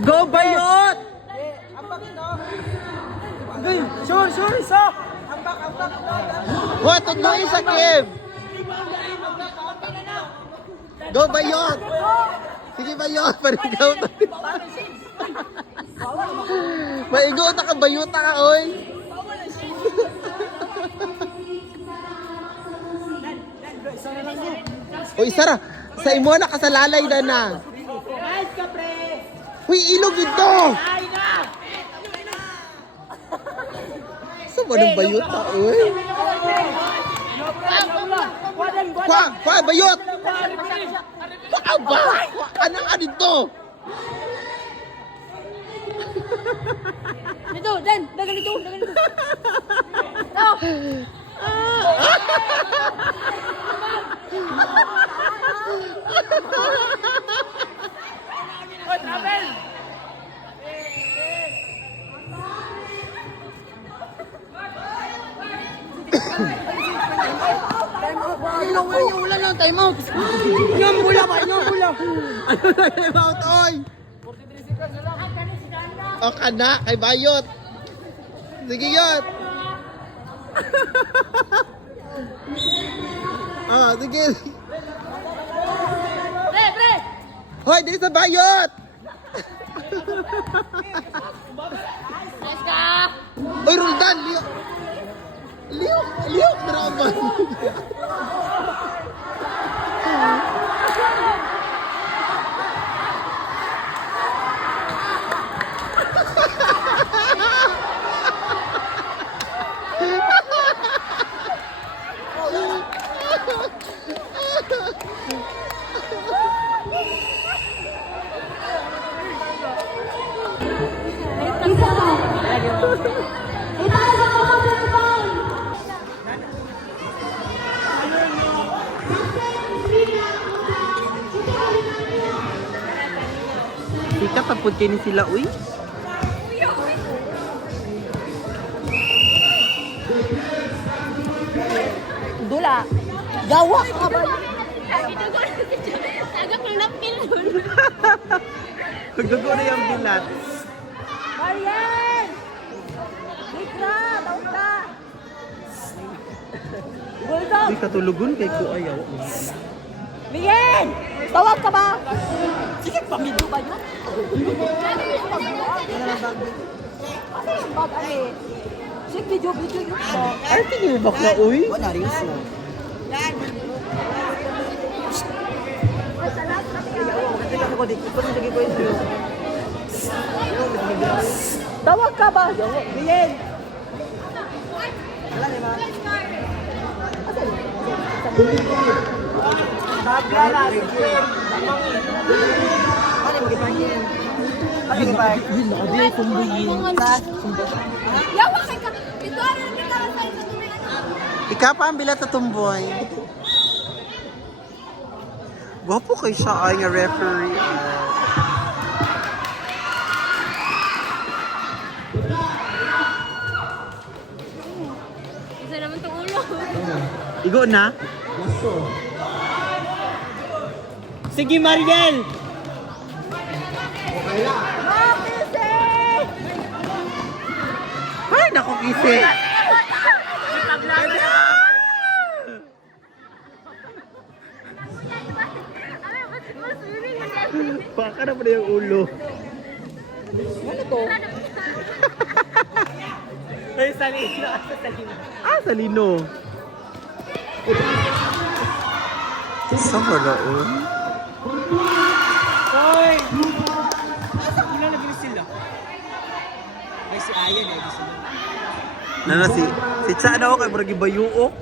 Go Bayot! Sure, isa! What? Tutuloy isa, Kim! Go Bayot! Sige Bayot, parigaw to. Maigo na ka, Bayot ka, oy! Uy, Sara! Sa imo na kasalalay na na! Nice ka, pre! Uy, ilog ito! Ay na! Sa mo ng Bayot ka, oy? Kwa, Bayot! Baka ba? Anong ka dito? Dito, Dan, dagalito. Hoy, travel! Yung ulan lang, time out. Inyong bula ba? Inyong bula! Ano na yung out, oy? 43 seconds na lang. O ka na, kay Bayot. Sige yun. Sige. Pre! Hoy, dito sa Bayot. Let's go! Uy, Roldan, Liyok na naman. Ika, tapod kayo ni sila, uy. Dula. Gawak ka ba? Agak ng napil. Magdugo na yung bilat. Marian! Mikra, tawag ka. Bulldog! Uy, katulugon kay ko ayaw. Miguel! Tawag ka ba? Sige, pamidyo ba yun? Ano yung bag, ano eh? Sige, video yun. Ay, tingin mo bakla, uy? Wala rin siya. Tawag ka ba? Bien! Wala naman. Tabla na, sige. Ano yung magipagin? Ano yung magipagin? Yun, nakabiyay kumbuyin. Yawa kay ka. Ito, ano yung kita sa isa tumingin? Ika pa ang bilat sa tumboy. Gwapo kay siya ay nga referee. Isa naman itong ulo. Igo na? Sige, Mariel! Ay, naku, kisi. Baka na pa na yung ulo. Ano to? Ay, salino. Salino. Sa malaon? Hoy! Wala na bilis sila. Ay, si Ayan eh. Gusto mo. Nana si Cha na ako kay Bragi Bayuok.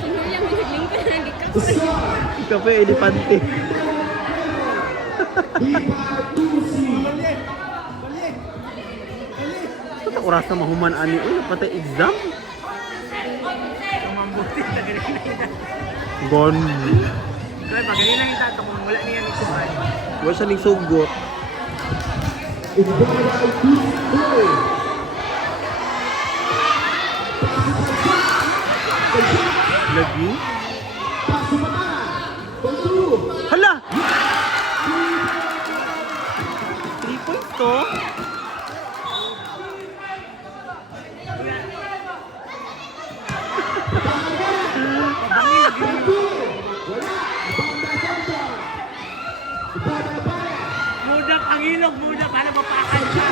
Sinuyang bigling ka na nagkakaroon. Ikaw pa yung elepante. Ito oras na mahuman ani. Uy, patay exam. Mamambuti na ganyan na yun. Gone. Ay, pag ganyan lang yung tato, kung wala niya yung kumain. Wala siya ning sugot. Love you? Hala! 3 points to? Mudap ang ilog, mudap para mapakan siya.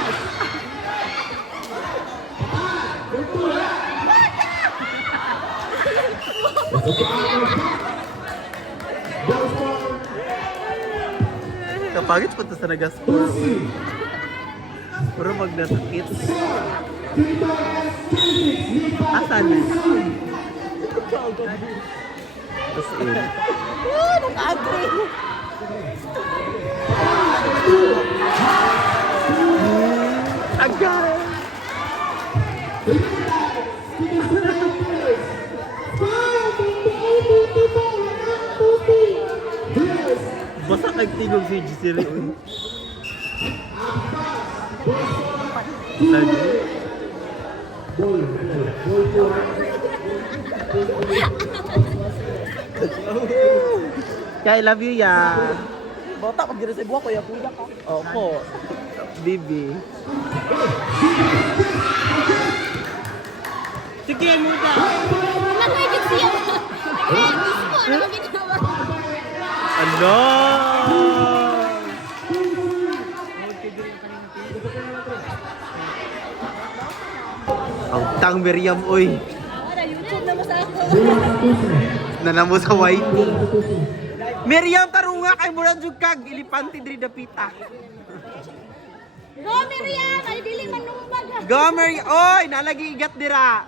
Kapagit po ito sa nag-score. Puro magnasakit. Asan na? Tapos in. Nag-agree. Agay! Basta nagtigog si Giselle. Lagi. Kaya I love you, ya. Bata, pag gina sa buwan ko, kuya ka. Opo. Bibi. Sige, muda. Nag-edit siya. Gusto mo, ano ba ginawa? Ano? Ang tang Miriam, oy. Wala, YouTube na sa ako. Nanamo sa YT. Miriam, tarunga kay Murad Jugkag. Ilipante diri dapita. Go, Miriam! Ay, dili man lumbag ha. Go, Miriam. Oy, nalagi igat dira.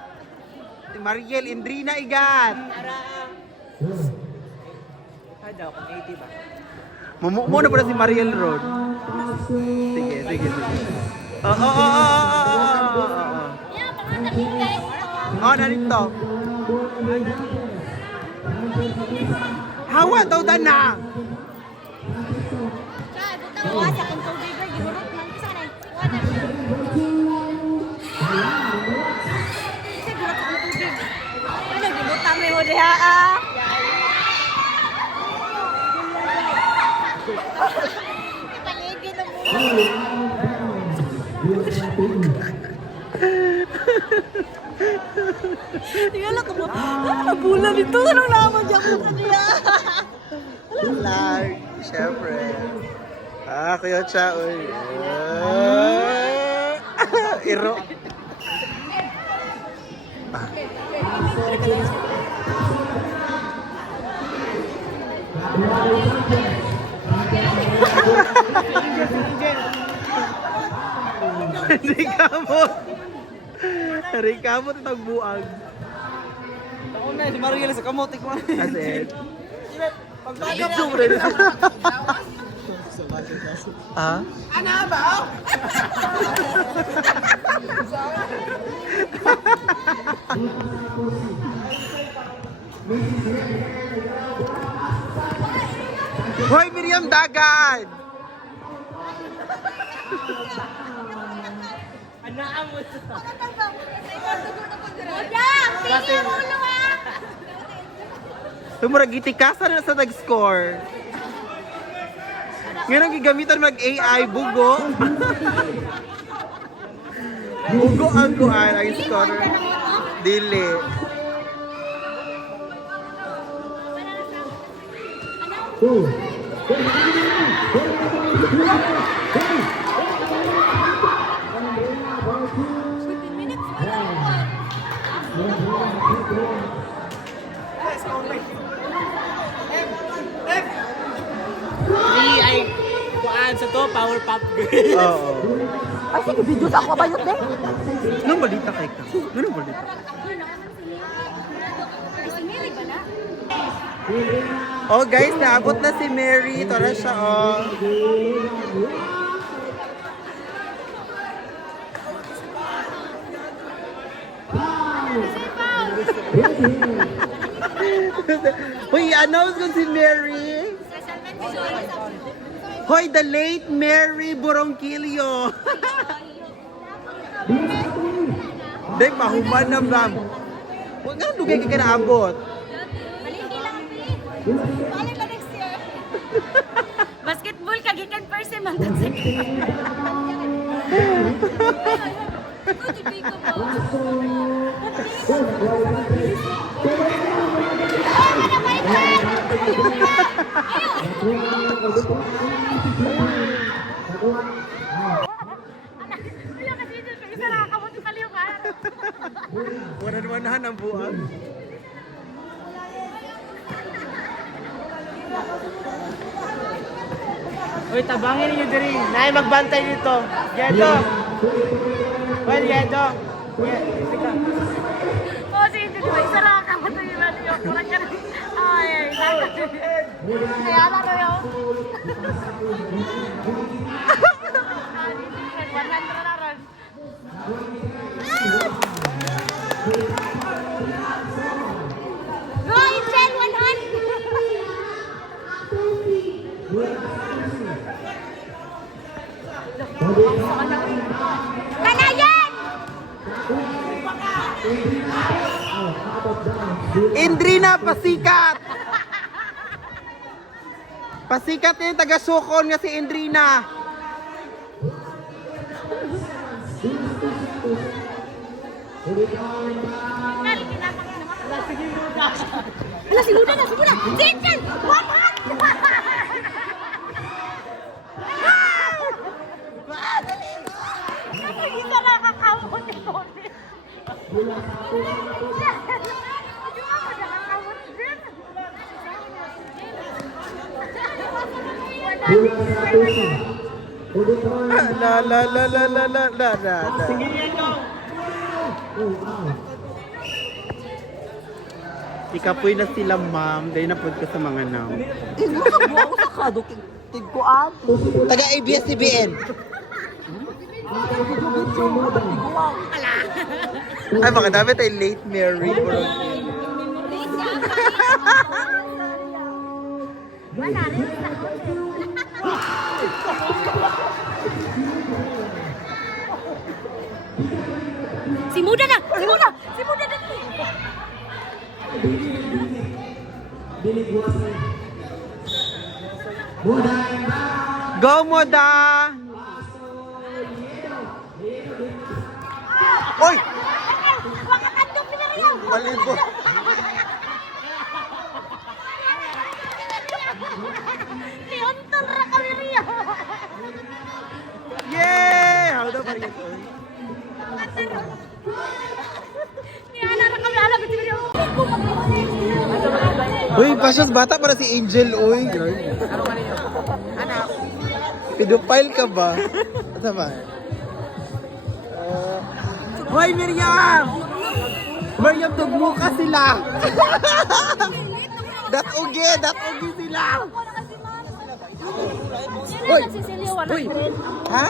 Mariel, Indrina igat. Ay, daw, kung 80 ba? Mumumo na pala si Mariel Road. Sige, sige, sige. Oo. Yeah, pangatak yung guys. Oh, narito. Hawa daw na. Siya, butang wasa kung tubig ay gihurot man sana. Water. Siya, gihurot kung tubig. Ano, gibutang may mo diha ah. Ipangigin na mo. Tingnan lang ko mo. Nabulan ito. Anong naman dyan mo kanila? Large, syempre. Kuya Cha, uy. Iro. Hindi kamot itong buag. Ako na, si Mariel sa kamot. Ikaw na. Kasi, sobre na. Ha? Ano ba? Hoy, Miriam Dagan! Anaan mo ito. Udang! Tingin mo ulo ha! Tumurag itikasa na sa nag-score. Ngayon gigamitan mag-AI, bugo. Bugo ang kuan ang score. Dili. Ay, kuan sa to, Power Pop Girl. Oo. Ay, sige, video sa ako bayot eh. Anong balita kay ka? Anong balita? Si Mary ba na? Oh guys, naabot na si Mary. Ito na siya, oh. Uy, announce ko si Mary. Hoy, the late Mary Burongkilio. Dek, mahuman na, ma'am. Huwag nga dugay ka naabot. Malindi lang ang pili. Balik na next year. Basketball, kagikan first man. That's it. Wala kasi dito. Isa nakakamot sa kaliw ka. Wanan-wanahan ang buwan. Uy, tabangin niyo diri. Nay magbantay dito. Yedo. Well, Yedo. Oo, sige dito. Isa nakakamot sa kaliw. Kurang ka na. Ay, kaya na rin yun. 100 na rin. Go, Angel! 100! Kanayan! Indrina, pasikat! Pasikat yung taga-sukon nga si Indrina. Wala, siguro na, siguro na! Si Angel! 100! Isa nakakamot ito. La la la la la la la la la. Ikapoy na sila, ma'am. Dahil napod ka sa mga nam. Buang sa kadok. Tigkuan. Taga ABS-CBN. Ay, baka dami tayo late Mary. Si Muda na! Si Muda! Si Muda na! Go, Moda! Oy! Wakatandong pinariyaw! Malibo. Leontol ra kami riyaw! Yay! How daw pa rin ito? Niana ra kami alam ito riyaw! Uy, pasyos bata para si Angel, uy. Pedophile ka ba? Asa ba? Hoy, Miriam! Miriam, tugmo ka sila! Dat-ugi sila! Uy! Uy! Ha?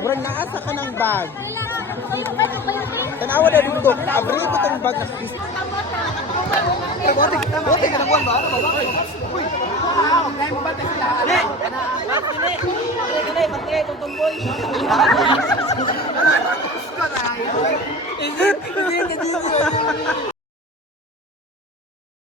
Murang naasa ka ng bag. Tanawa na dito. Abri ko itong bag. Bote ka ng buwan ba? Uy! Hindi!